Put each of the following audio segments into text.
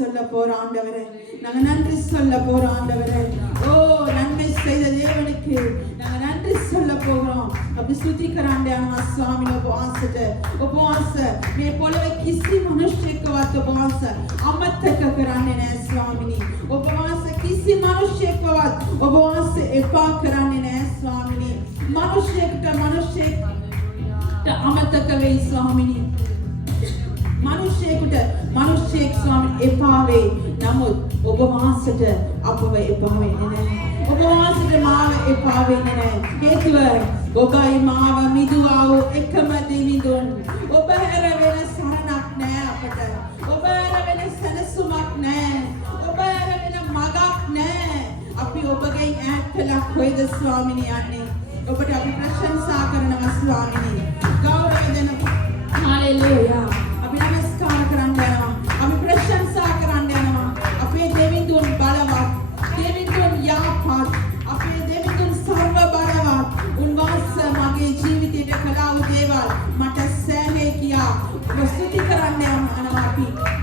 சொல்ல போறோம் ஆண்டவரே. நாங்க நன்றி சொல்ல போறோம் ஆண்டவரே. ஓ நன்மை செய்த தேவனுக்கு நாங்க நன்றி சொல்ல போறோம். අපි ස්තුති කරන්න යනවා ස්වාමීන් වහන්සේට. ඔබ වහන්සේ මේ පොළවේ කිසි මිනිහෙක්වත් ඔබ වහන්සේ අමතක කරන්නේ නැහැ ස්වාමීනි. ඔබ වහන්සේ කිසි මිනිහෙක්වත් ඔබ වහන්සේ එපා කරන්නේ නැහැ ස්වාමීනි. මිනිහෙක්ට අමතක වෙයි ස්වාමීනි. මිනිහෙකුට මිනිහෙක් ස්වාමීන් එපා වෙයි. නමුත් ඔබ වහන්සේට අපව එපා වෙන්නේ නැහැ. ඔබ වහන්සේට මාව එපා වෙන්නේ නැහැ. හේතුව ඔබයි මාව මිදුවා වූ එකම දෙවිඳුන්. ඔබ හැර වෙන සරණක් නැහැ අපට. ඔබ හැර වෙන සැනසුමක් නැහැ. ඔබ හැර වෙන මගක් නැහැ. අපි ඔබගෙන් ඈත් වෙලා කොයිද ස්වාමීනි යන්නේ? ඔබට අපි ප්‍රශංසා කරනවා ස්වාමීනි. ගෞරව දෙනවා. හාලෙලූයා. අපි නමස්කාර කරන්න යනවා. අපි ප්‍රශංසා කරන්න යනවා. අපේ දෙවිඳුන් බලවත්. දෙවිඳුන් යහපත්. අපේ දෙවිඳුන් සර්ව බලවත්. උන්වහන්සේ මගේ ජීවිතයට කළා වූ දේවල් මට සෑහේ කියා ස්තුති කරන්න යනවා.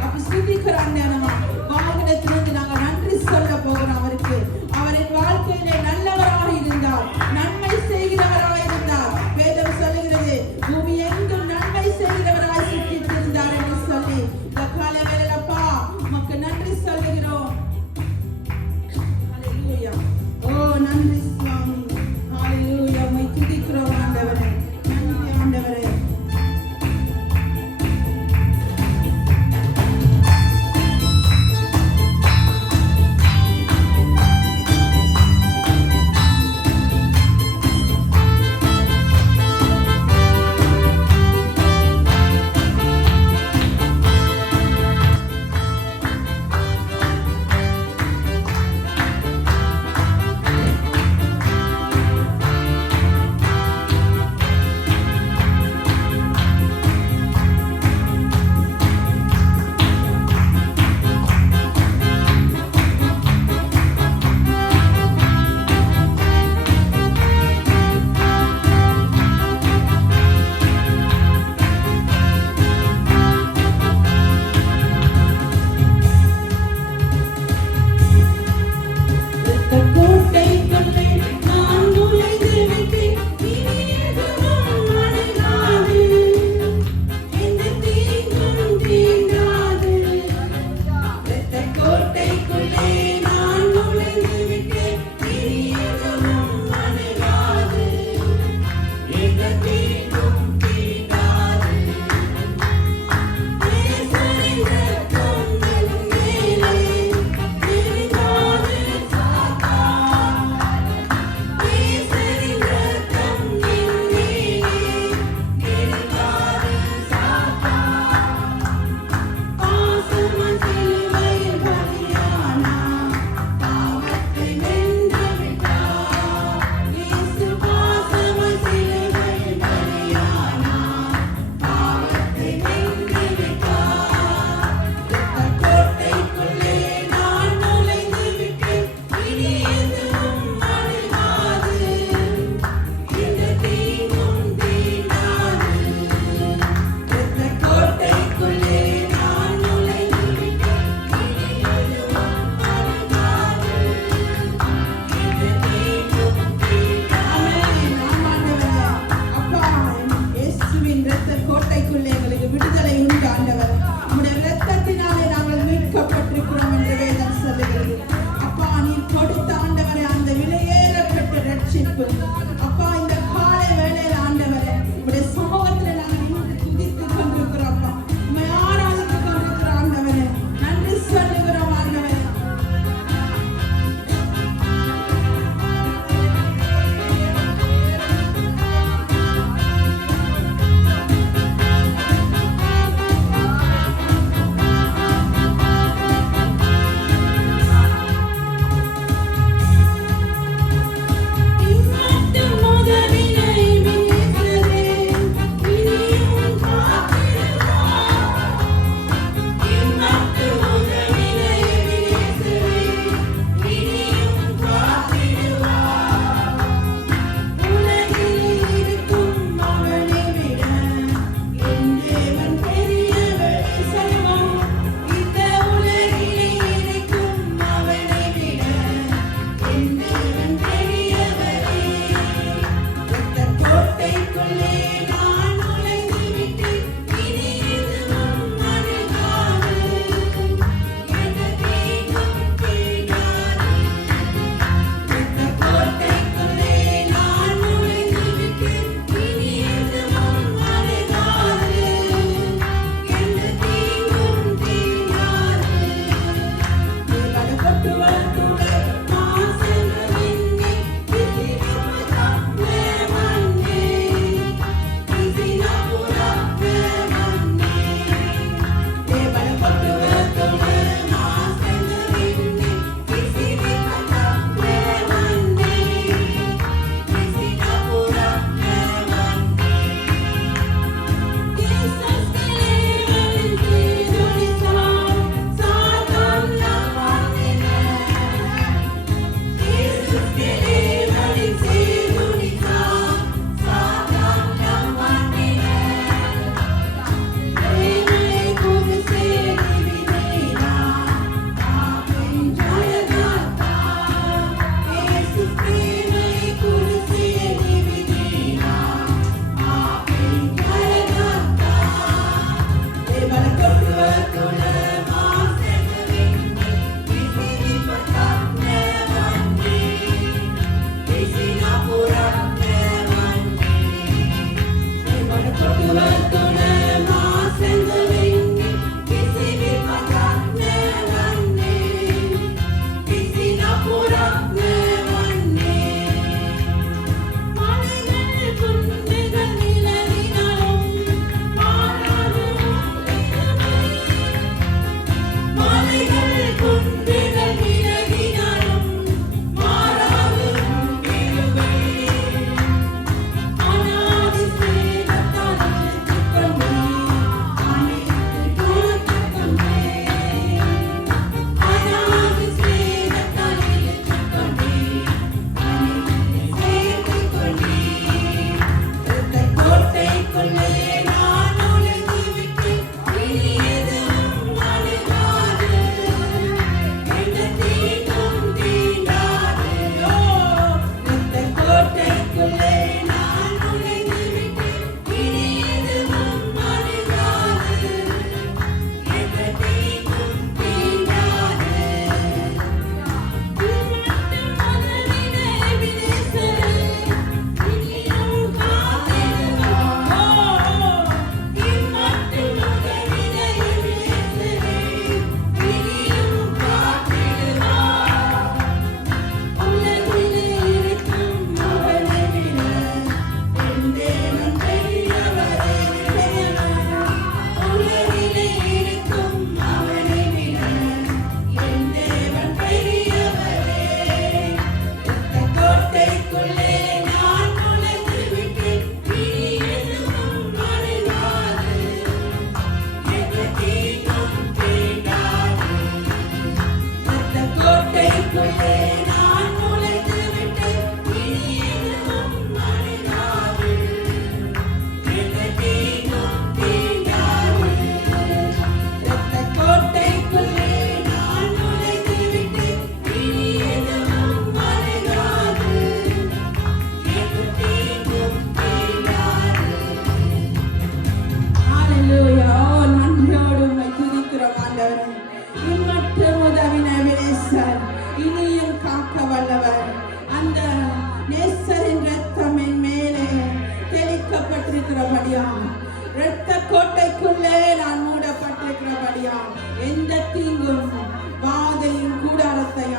අපි ස්තුති කරන්න යනවා. வாகனத்திலிருந்து நாங்கள் நன்றி சொல்ல போகிறோம் அவருக்கு. அவரின் வாழ்க்கையிலே நல்லவராக இருந்தார், நன்மை செய்கிறவராக இருந்தார். வேதம் சொல்லுகிறது பூமி எங்கும் நன்மை செய்கிறவராய் சுற்றித் திரிந்தார் என்று சொல்லி இந்த காலை வேளையிலப்பா உமக்கு நன்றி சொல்லுகிறோம். ஹalleluya. ஓ நன்றி சுவாமி. ஹalleluya. உம்மை துதிக்கிறோம் ஆண்டவரே. நன்றி ஆண்டவரே.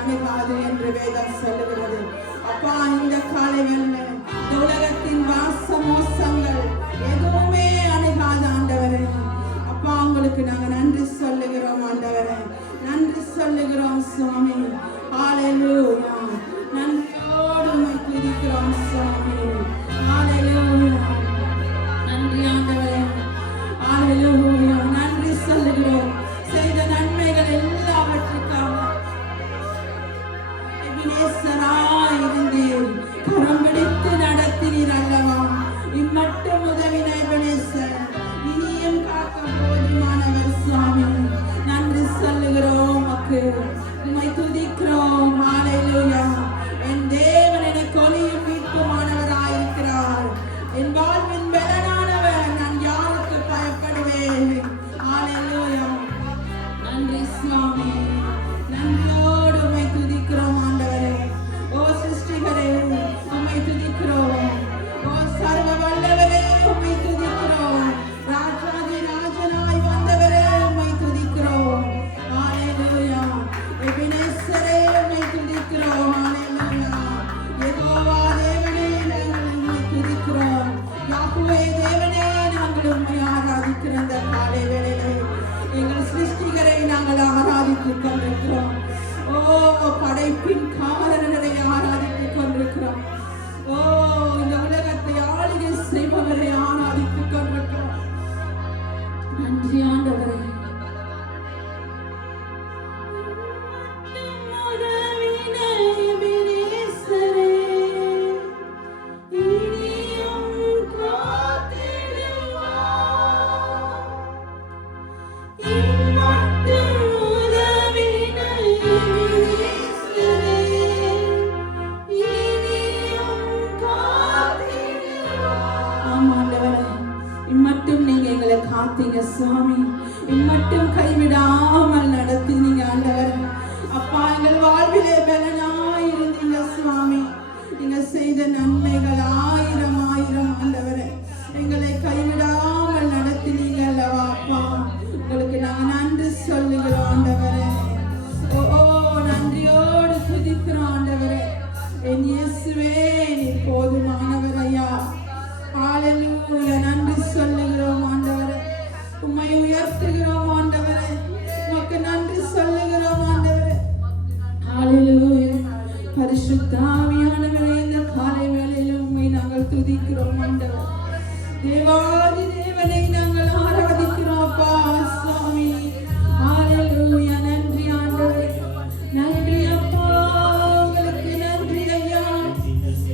அணுகாது என்று வேதம் சொல்லுகிறது. அப்பா, இந்த காலை வேளை இந்த உலகத்தின் வாச மோசங்கள் எதுவுமே அணுகாத ஆண்டவரே. அப்பா, உங்களுக்கு நாங்கள் நன்றி சொல்லுகிறோம் ஆண்டவரே, நன்றி சொல்லுகிறோம் சுவாமி. ஹல்லேலூயா. நன்றியோடு உம்மை துதிக்கிறோம் சுவாமி. ஹல்லேலூயா. நன்றி ஆண்டவரே. ஹல்லேலூயா. நன்றி சொல்லுகிறோம் செய்த நன்மைகள் எல்லாவற்றுக்காக. எபினேசராய் இருந்தீர், கரம் பிடித்து நடத்தினீர் அல்லவா. இம்மட்டும் உதவின எபினேசர், இனியும் காக்க போதுமானவர் சுவாமி. நன்றி சொல்லுகிறோம் மக்கு, உம்மை துதிக்கிறோம். ஹல்லேலூயா. என் தேவன் எனக்கு ஒளியும் மீட்புமானவராயிருக்கிறார், என் வாழ்வின் பலனானவர், நான் யாருக்கு பயப்படுவேன். ஹல்லேலூயா. நன்றி சுவாமி. நன்றியோடு உம்மை துதிக்கிறோம் ஆண்டவரே. ஓ சிருஷ்டிகரே, உம்மை துதிக்கிறோம். ஓ சர்வ வல்லவரே, உம்மை துதிக்கிறோம். ராஜாதி ராஜனாய் வந்தவரே, உம்மை துதிக்கிறோம். ஹல்லேலூயா. எபினேசரே, உம்மை துதிக்கிறோம். ஹல்லேலூயா. யெகோவா தேவனே, நாங்கள் உம்மை துதிக்கிறோம். யாக்கோபே தேவனே, நாங்கள் உம்மை ஆராதிக்கிற இந்த காலை வேளையிலே எங்கள் சிருஷ்டிகரை நாங்கள் ஆராதித்துக் கொண்டிருக்கிறோம். ஓ படைப்பின் காரணரை ஆராதித்துக் கொண்டிருக்கிறோம். ஓ இந்த உலகத்தை ஆளுகை செய்பவரை ஆராதித்துக் கொண்டிருக்கிறோம். நன்றி ஆண்டவரே. இம்மட்டும் நீங்க எங்களை காத்தீங்க சுவாமி, இம்மட்டும் கைவிடாமல் நடத்தினீங்க ஆண்டவர். அப்பா, எங்கள் வாழ்விலே பலனாய் இருந்தீங்க சுவாமி. நீங்க செய்த நன்மைகள் ஆயிரம் ஆயிரம் ஆண்டவரே. எங்களை கைவிடாமல் நடத்தினீங்க அல்லவா அப்பா. உங்களுக்கு நாங்கள் நன்றி சொல்லுகிறோம் ஆண்டவரே. ஓ நன்றியோடு துதிக்கிறோம் ஆண்டவரே. என் இயேசுவே, நீ போதுமானவர் ஐயா. ஹல்லேலூயா. நன்றி சொல்லுகிறோம் ஆண்டவரே. உம்மை உயர்த்துகிறோம் ஆண்டவரே. உமக்கு நன்றி சொல்லுகிறோம் ஆண்டவரே. ஹல்லேலூயா. பரிசுத்த ஆவியானவரே, இந்த காலை வேளையில் உம்மை நாங்கள் துதிக்கிறோம் ஆண்டவரே. தேவாதி தேவனை நாங்கள் ஆராதிக்கிறோம் அப்பா சுவாமி. ஹல்லேலூயா. நன்றி ஆண்டவரே. நன்றி அப்பா, உங்களுக்கு நன்றி ஐயா.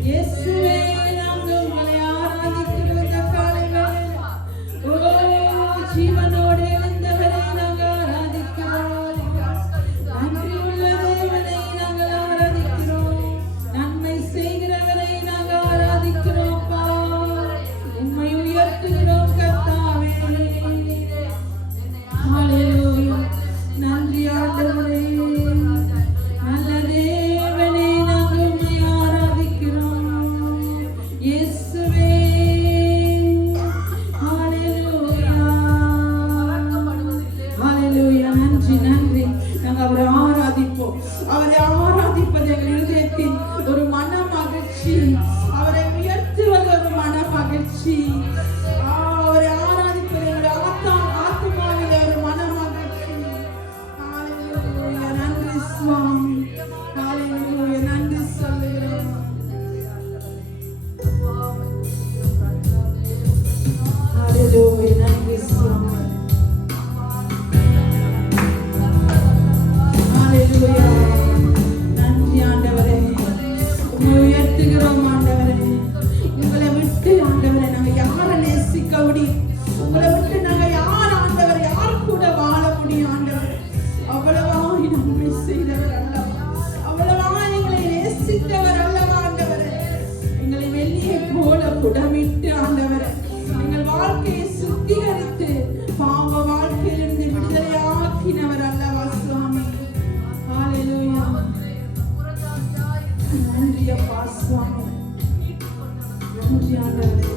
இயேசுவே, நாங்கள் உங்களை ஆராதிக்கிறோம் இந்த காலை வேளையில். ஓ ஜீவனோடு எழுந்தவரை நாங்கள் ஆராதிக்கிறோம். நன்றியுள்ள தேவனை நாங்கள் ஆராதிக்கிறோம். நன்மை செய்கிறவரை நாங்கள் ஆராதிக்கிறோம் அப்பா. உம்மை உயர்த்துகிறோம் கர்த்தாவே. ஹல்லேலூயா. நன்றி ஆண்டவரே. நல்ல தேவனை நாங்கள் உம்மை ஆராதிக்கிறோம். இயேசுவே. ஹல்லேலூயா. ஹல்லேலூயா. நன்றி நன்றி. நாங்கள் அவரை ஆராதிப்போம். அவரை ஆராதிப்பது எங்கள் இருதயத்தின் ஒரு மன மகிழ்ச்சி. அவரை உயர்த்துவது ஒரு மன மகிழ்ச்சி. அவரை ஆராதிப்பது எங்களுடைய ஆத்மாவிலே ஒரு மன மகிழ்ச்சி. ஹல்லேலூயா. நன்றி சுவாமி. ஹல்லேலூயா. நன்றி சொல்லுகிறோம். ஹல்லேலூயா. நன்றி சுவாமி. ஹல்லேலூயா. நன்றி ஆண்டவரே. உம்மை உயர்த்துகிறோம் ஆண்டவரே. உங்களை விட்டு ஆண்டவரை நாங்கள் யாரை நேசிக்க முடியும்? உங்களை விட்டு நாங்கள் யார் ஆண்டவர், யார் கூட வாழ முடியும் ஆண்டவர்? அவ்வளவாய் நன்மை செய்தவர் அல்லவா, அவ்வளவாய் எங்களை நேசித்தவர் அல்லவா ஆண்டவரே. எங்களை வெள்ளியை போல புடமிட்டு ஆண்டவரை எங்கள் வாழ்க்கையை சுத்திகரித்து பாவ வாழ்க்கையிலிருந்து விடுதலையாக்கினவர் அல்லவா சுவாமி. ஹல்லேலூயா. நன்றி அப்பா சுவாமி. நன்றி ஆண்டவரே.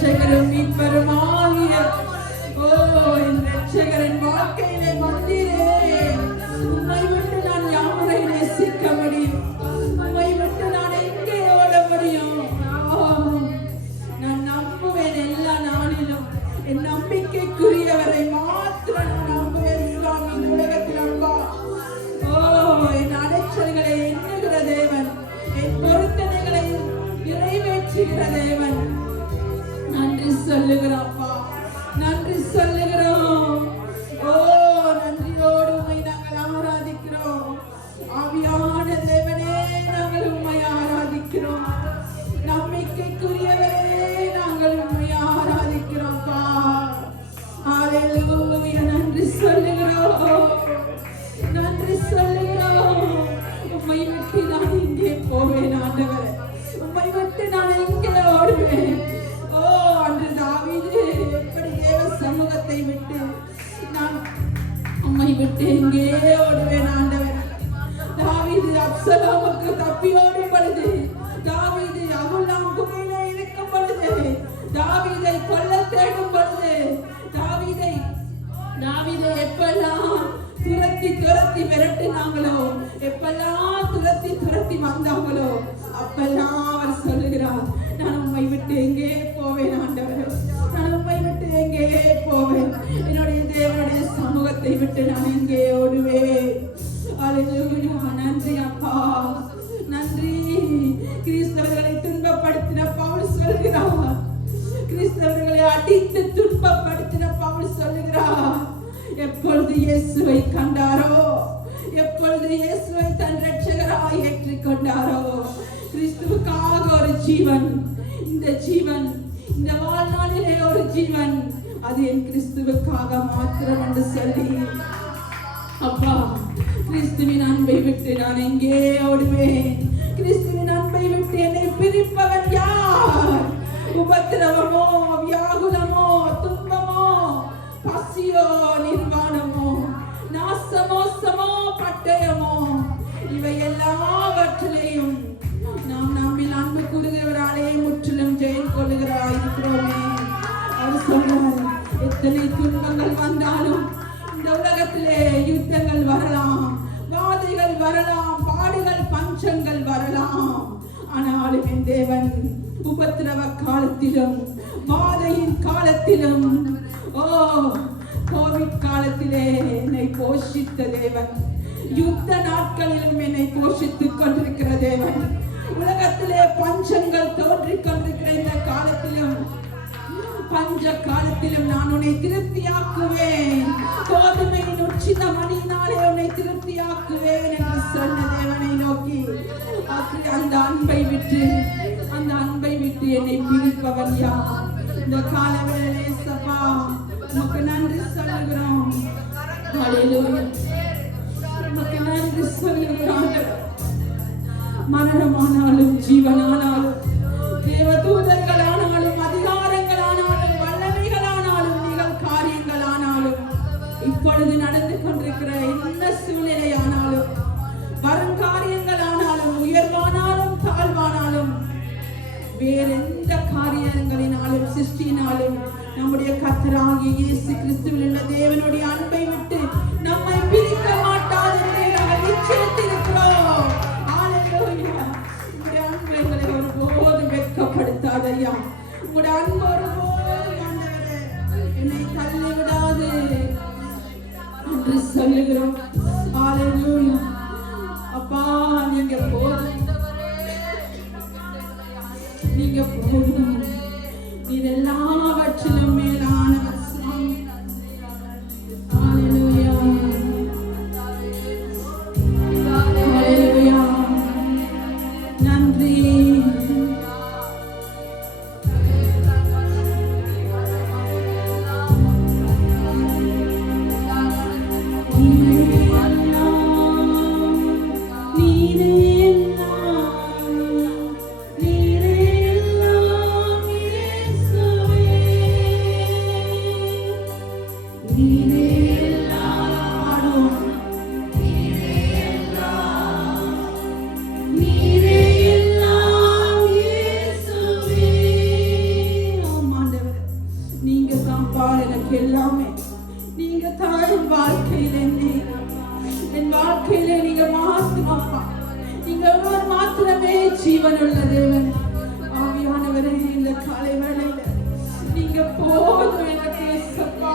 இரட்சகரும் மீட்பருமாகிய என் இரட்சகரின் வாழ்க்கையிலே வந்தீரே. உம்மை விட்டு நான் யாரை நேசிக்க முடியும்? உம்மை விட்டு நான் எங்கே ஓட முடியும்? நான் நம்புவேன் எல்லா நாளிலும். என் நம்பிக்கைக்குரியவரை மாத்திரம் நான் நம்புவேன். இந்த உலகத்தில் அன்பா என் அடைச்சல்களை எண்ணுகிற தேவன், என் பொருத்தனைகளை நிறைவேற்றுகிற தேவன். நன்றி சொல்லுகிறோம்ப்பா, நன்றி சொல்லுகிறோம். நன்றியோடு உம்மை நாங்கள் ஆராதிக்கிறோம். ஆவியான தேவனே, நாங்கள் உம்மை ஆராதிக்கிறோம். நம்பிக்கைக்குரியவரே, நாங்கள் உம்மை ஆராதிக்கிறோம்ப்பா. ஹல்லேலூயா. நன்றி சொல்லுகிறோம், நன்றி சொல்லுகிறோம். உம்மை விட்டு நான் எங்கே போவேன் ஆண்டவரே? உம்மை விட்டு நான் எங்கே ஓடுவேன்? அன்று தாவீது எப்படி தேவ சமூகத்தை விட்டு நான் உம்மை விட்டு எங்கே ஓடுவேன் ஆண்டவரே? தாவீது அப்சலோமுக்கு தப்பி ஓடும் பொழுது, தாவீது அகுல்லாம் குகையிலே இருக்கும் பொழுது, தாவீதை கொல்ல தேடும் பொழுது, தாவீதை எப்பெல்லாம் துரத்தி விரட்டினாங்களோ, எப்பெல்லாம் துரத்தி வந்தாங்களோ, அப்பெல்லாம் அவர் சொல்லுகிறார், நான் உம்மை விட்டு எங்கே போவேன் ஆண்டவரே? நான் உம்மை விட்டு எங்கே போவேன்? என்னுடைய தேவனுடைய சமூகத்தை விட்டு நான் எங்கே ஓடுவேன்? அல்லேலூயா. நன்றி அப்பா, நன்றி. கிறிஸ்தவர்களை துன்பப்படுத்தின பவுல் சொல்கிறார், கிறிஸ்தவர்களை அடித்து துன்பப்படுத்தின பவுல் சொல்லுகிறார், எப்பொழுது இயேசுவை கண்டாரோ, எப்பொழுது இயேசுவை தன் இரட்சகராய் ஏற்றுக்கொண்டாரோ, கிறிஸ்துவுக்காக ஒரு ஜீவன், இந்த ஜீவன், இந்த வாழ்நாளிலே ஒரு ஜீவன், அது என் கிறிஸ்துவுக்காக மாத்திரம் என்று சொல்லி, அப்பா கிறிஸ்துவின் அன்பை விட்டு நான் எங்கே ஓடுவேன்? கிறிஸ்துவின் அன்பை விட்டு என்னை பிரிப்பவன் யார்? உபத்திரவமோ, வியாகுலமோ, துன்பமோ, பசியோ, நிர்வாணமோ, நாசமோசமோ, பட்டயமோ, இவை எல்லாவற்றிலேயும் நாம் நம்மில் அன்பு கூறுகிறவராலே முற்றிலும் ஜெயம் கொள்ளுகிறாயிருக்கிறோமே. அவர் சொல்றார், எத்தனை துன்பங்கள் வந்தாலும் இந்த உலகத்திலே யுத்தங்கள் வரலாம், வாதைகள் வரலாம், பாடுகள் பஞ்சங்கள் வரலாம், ஆனாலும் என் தேவன் உபத்திரவ காலத்திலும், வாதையின் காலத்திலும், கோவிட் காலத்திலே என்னை போஷித்த தேவன், யுத்த நாட்களிலும் என்னை போஷித்துக் கொண்டிருக்கிற தேவன், உலகத்திலே பஞ்சங்கள் தோன்றிக் கொண்டிருக்கிற இந்த காலத்திலும், பஞ்ச காலத்திலும் நான் உன்னை திருப்தியாக்குவேன், கோதுமையின் உச்சித மணியினாலே உன்னை திருப்தியாக்குவேன் என்று சொன்ன தேவனை நோக்கி, அந்த அன்பை விட்டு என்னை பிரிப்பவன் யார்? இந்த காலவேளை சபா உமக்கு நன்றி சொல்லுகிறோம். ஹல்லேலூயா. உமக்கு நன்றி சொல்லுகிறோம். மரணமானாலும் ஜீவனானாலும், தேவதூதர்களானாலும், அதிகாரங்களானாலும், வல்லமைகளானாலும், நிகழ்காரியங்களானாலும், இப்பொழுது நடந்து கொண்டிருக்கிற என்ன சூழ்நிலையானாலும், வருங்காரியங்களானாலும், உயர்வானாலும் தாழ்வானாலும், வேறெந்த காரியங்களினாலும் சிருஷ்டியினாலும் நம்முடைய கர்த்தராகிய இயேசு கிறிஸ்துவில் உள்ள தேவனுடைய அன்பை விட்டு நம்மை பிரிக்க மாட்டாது என்று நாங்கள் நிச்சயித்திருக்கிறோம். ஹல்லேலூயா. உங்களுடைய அன்பு எங்களை ஒருபோது வெட்கப்படுத்தாது ஐயா. உங்களுடைய அன்பு ஒருபோது ஆண்டவரே என்னை தள்ளி விடாது என்று சொல்லுகிறோம். ஹல்லேலூயா. அப்பா நீங்க போதும், நீங்க போதும், நீர் எல்லாவற்றிலும் மேலானவர் சுவாமி. ஹல்லேலூயா. ஹல்லேலூயா. நன்றி. நீரே எல்லாம் எனக்கு எல்லாமே. நீங்க தான் என் வாழ்க்கையில என் வாழ்க்கையில நீங்க மாத்திரப்பா. நீங்க ஒருவர் மாத்திரமே ஜீவனுள்ள தேவன். ஆவியானவரே, இந்த காலை வேளையில நீங்க போதும் எனக்கு இயேசப்பா.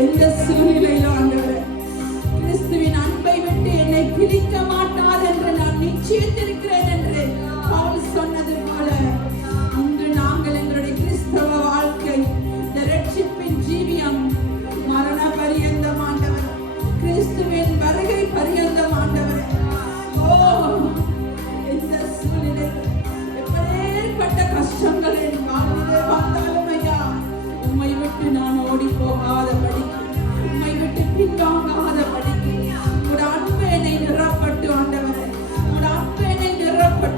எந்த சூழ்நிலையிலும் ஆண்டவரே, கிறிஸ்துவின் அன்பை விட்டு என்னை பிரிக்க மாட்டார் என்று நான் நிச்சயித்திருக்கிறேன் என்று பவுல் சொன்னது போல, இன்று நாங்கள் எங்களுடைய கிறிஸ்தவ வாழ்க்கை, இந்த ரட்சிப்பின் ஜீவியம் மரண பரியந்தம் ஆண்டவர், கிறிஸ்துவின் வருகை பரியந்தம் ஆண்டவர். ஓ, எந்த சூழ்நிலை, எப்பேற்பட்ட கஷ்டங்கள் என் வாழ்விலே வந்தாலும் ஐயா, உம்மை விட்டு நான் ஓடி போகாதபடி, உம்மை விட்டு பின்வாங்காதபடிக்கு உம்முடைய அன்பு என்னை நிரப்பட்டு ஆண்டவரே, உம்முடைய அன்பு என்னை நிரப்பட்டு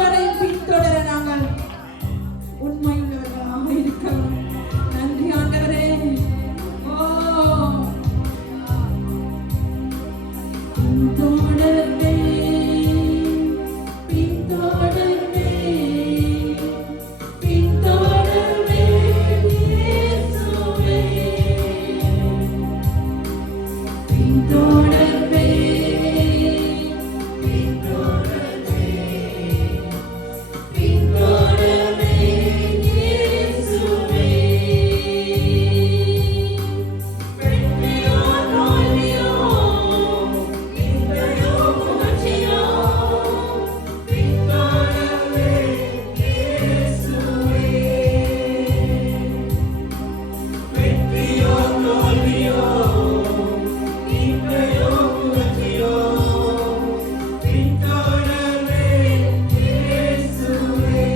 வரை பின்தொடர நாங்கள் உண்மையுள்ளவர்களாக இருக்கிறோம். நன்றி ஆண்டவரே. ஓ பின்தொடர்வே பின்தொடர்வே பின்தொடர்வே இயேசுவே பின்தொடர்வே பின்தொடர்வே பின்தொடர்வே இயேசுவே வெற்றியோ தோல்வியோ இன்பமோ புகழ்ச்சியோ பின்தொடர்வே இயேசுவே வெற்றியோ தோல்வியோ இன்பமோ புகழ்ச்சியோ பின்தொடர்வே இயேசுவே.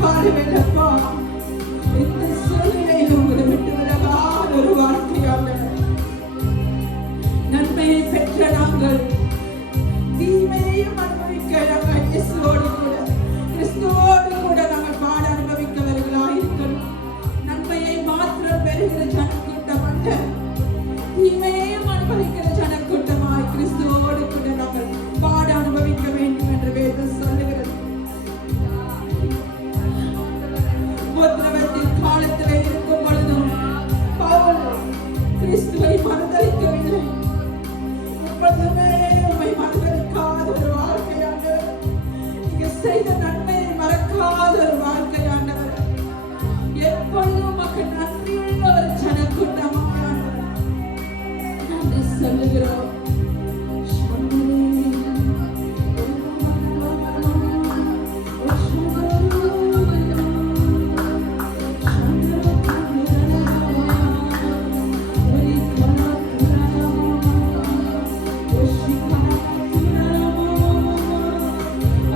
காலவேலப்பா, இந்த சூழ்நிலையில் உங்களை விட்டு விலகாத ஒரு வாழ்க்கையாக நன்மையை பெற்ற நாங்கள் தீமையையும் அனுபவிக்க நாங்கள் இயேசுவோடு கூட கிறிஸ்துவோடு கூட நாங்கள் பாட அனுபவிக்கவர்களாக இருக்கணும். நன்மையை மாத்திரம் பெறுகிற ஜனக்கூட்டம் அல்ல, தீமையையும் அனுபவிக்கிற ஜனக்கூட்டமாய் கிறிஸ்துவோடு கூட நாங்கள் பாட அனுபவிக்க வேண்டும் என்று வேதம் சொல்லுகிறது. உபத்திரவத்தின் காலத்தில் இருக்கும் பொழுதும் பவுல் கிறிஸ்துவை மறுதலிக்கவில்லை. எப்பொழுதுமே உம்மை மறுதலிக்காத ஒரு வாழ்க்கையாண்டவர், நீங்க செய்த நன்மையை மறக்காத ஒரு வாழ்க்கையாண்டவர், எப்பொழுதும் உமக்கு நன்றியுள்ள ஒரு ஜனக்கூட்டமாண்டவர் நன்றி சொல்லுகிறோம்.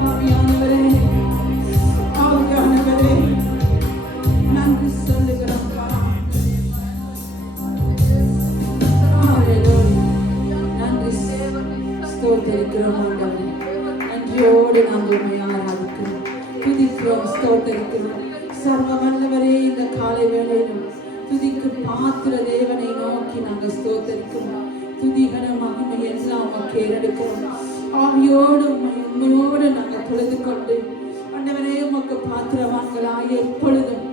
ஆவியானவரே, ஆவியானவரே, நன்றி சொல்லுகிறோம். நன்றி ஸ்தோத்தரிக்கிறோம் ஆண்டவரே. நன்றியோடு நாங்கள் உம்மை ஆராதிக்கிறோம், துதிக்கிறோம், ஸ்தோத்தரிக்கிறோம். சர்வ வல்லவரே, இந்த காலை வேளையிலும் துதிக்கு பாத்திர தேவனை நோக்கி நாங்கள் ஸ்தோத்தரிக்கிறோம். துதிகர மகிமை எல்லாம் உமக்கு ஏறெடுக்கிறோம். ஆவியோடு உண்மையோடு நாங்கள் தொழுது கொண்டு ஆண்டவரே உமக்கு பாத்திரவான்களாய் எப்பொழுதும்